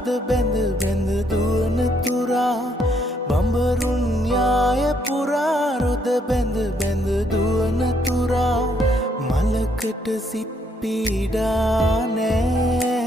රොද බැඳ බැඳ දුවන තුරා බඹරුන් යාය පුරා රොද බැඳ බැඳ දුවන තුරා මලකට සිත් පීඩා නෑ